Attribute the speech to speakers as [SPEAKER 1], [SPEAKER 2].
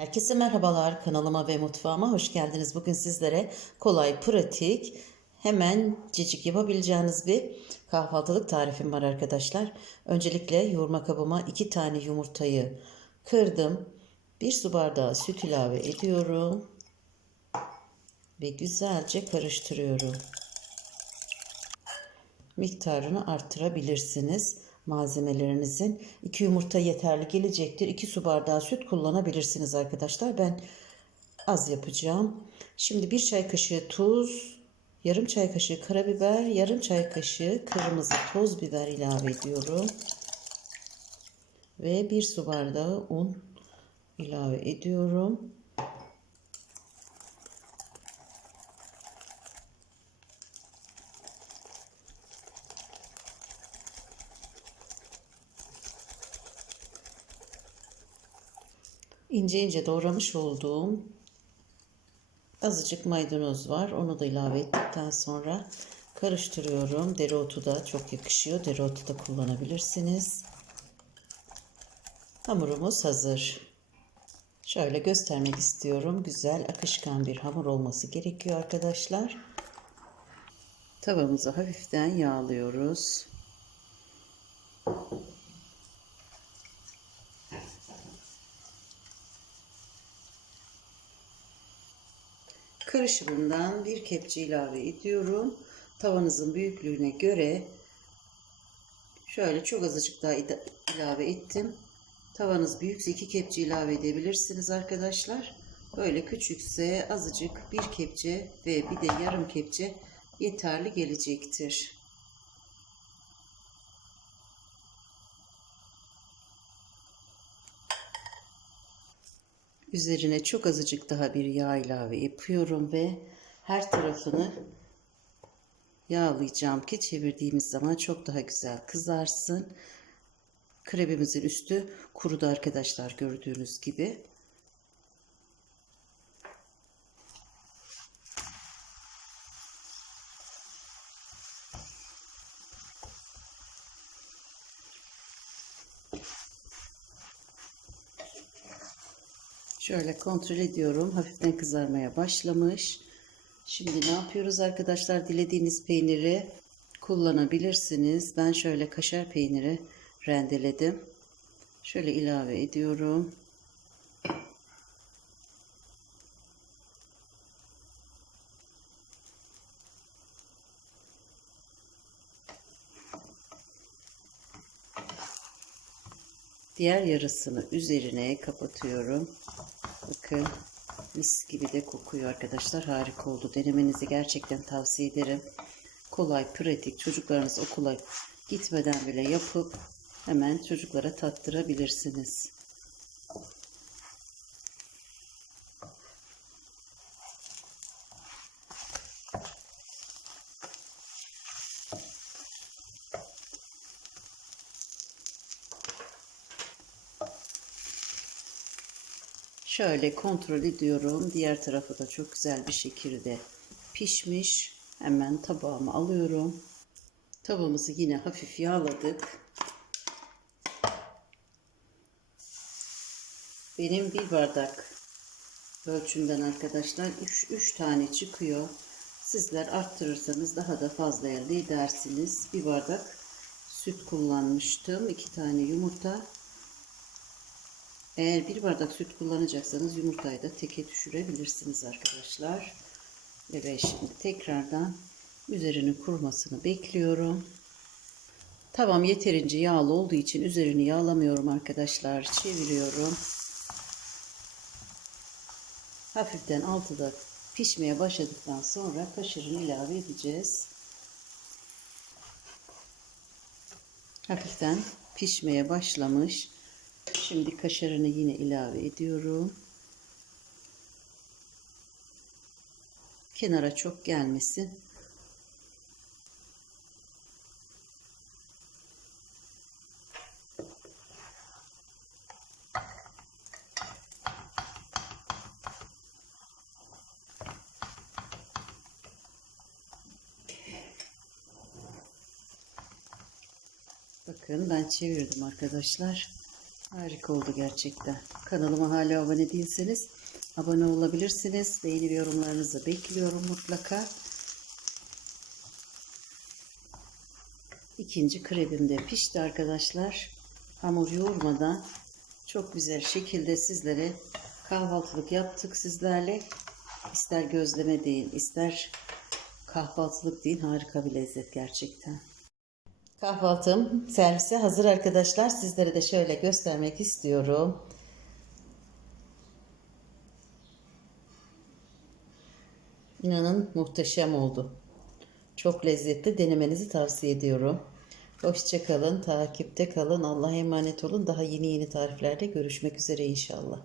[SPEAKER 1] Herkese merhabalar kanalıma ve mutfağıma hoş geldiniz. Bugün sizlere kolay, pratik, hemen cicik yapabileceğiniz bir kahvaltılık tarifim var arkadaşlar. Öncelikle yoğurma kabıma iki tane yumurtayı kırdım. Bir su bardağı süt ilave ediyorum. Ve güzelce karıştırıyorum. Miktarını arttırabilirsiniz malzemelerinizin. 2 yumurta yeterli gelecektir. 2 su bardağı süt kullanabilirsiniz arkadaşlar. Ben az yapacağım. Şimdi 1 çay kaşığı tuz, yarım çay kaşığı karabiber, yarım çay kaşığı kırmızı toz biber ilave ediyorum. Ve 1 su bardağı un ilave ediyorum. İnce ince doğramış olduğum azıcık maydanoz var. Onu da ilave ettikten sonra karıştırıyorum. Dereotu da çok yakışıyor. Dereotu da kullanabilirsiniz. Hamurumuz hazır. Şöyle göstermek istiyorum. Güzel akışkan bir hamur olması gerekiyor arkadaşlar. Tavamızı hafiften yağlıyoruz. Karışımından bir kepçe ilave ediyorum. Tavanızın büyüklüğüne göre şöyle çok azıcık daha ilave ettim. Tavanız büyükse iki kepçe ilave edebilirsiniz arkadaşlar. Böyle küçükse azıcık bir kepçe ve bir de yarım kepçe yeterli gelecektir. Üzerine çok azıcık daha bir yağ ilave yapıyorum ve her tarafını yağlayacağım ki çevirdiğimiz zaman çok daha güzel kızarsın. Kremimizin üstü kurudu arkadaşlar gördüğünüz gibi. Şöyle kontrol ediyorum. Hafiften kızarmaya başlamış. Şimdi ne yapıyoruz arkadaşlar? Dilediğiniz peyniri kullanabilirsiniz. Ben şöyle kaşar peyniri rendeledim. Şöyle ilave ediyorum. Diğer yarısını üzerine kapatıyorum. Bakın mis gibi de kokuyor arkadaşlar. Harika oldu. Denemenizi gerçekten tavsiye ederim. Kolay, pratik. Çocuklarınız okula gitmeden bile yapıp hemen çocuklara tattırabilirsiniz. Şöyle kontrol ediyorum. Diğer tarafı da çok güzel bir şekilde pişmiş. Hemen tabağıma alıyorum. Tavamızı yine hafif yağladık. Benim bir bardak ölçümden arkadaşlar 3, 3 tane çıkıyor. Sizler arttırırsanız daha da fazla elde edersiniz. Bir bardak süt kullanmıştım. 2 tane yumurta. Eğer bir bardak süt kullanacaksanız yumurtayı da teke düşürebilirsiniz arkadaşlar. Ve şimdi tekrardan üzerinin kurumasını bekliyorum. Tavam yeterince yağlı olduğu için üzerini yağlamıyorum arkadaşlar. Çeviriyorum. Hafiften altı da pişmeye başladıktan sonra kaşarını ilave edeceğiz. Hafiften pişmeye başlamış. Şimdi kaşarını yine ilave ediyorum. Kenara çok gelmesin. Bakın ben çevirdim arkadaşlar. Harika oldu gerçekten. Kanalıma hala abone değilseniz abone olabilirsiniz. Beğeni ve yorumlarınızı bekliyorum mutlaka. İkinci krebim de pişti arkadaşlar. Hamur yoğurmadan çok güzel şekilde sizlere kahvaltılık yaptık sizlerle. İster gözleme deyin, ister kahvaltılık deyin. Harika bir lezzet gerçekten. Kahvaltım servise hazır arkadaşlar. Sizlere de şöyle göstermek istiyorum. İnanın muhteşem oldu. Çok lezzetli. Denemenizi tavsiye ediyorum. Hoşçakalın, takipte kalın. Allah'a emanet olun. Daha yeni yeni tariflerde görüşmek üzere inşallah.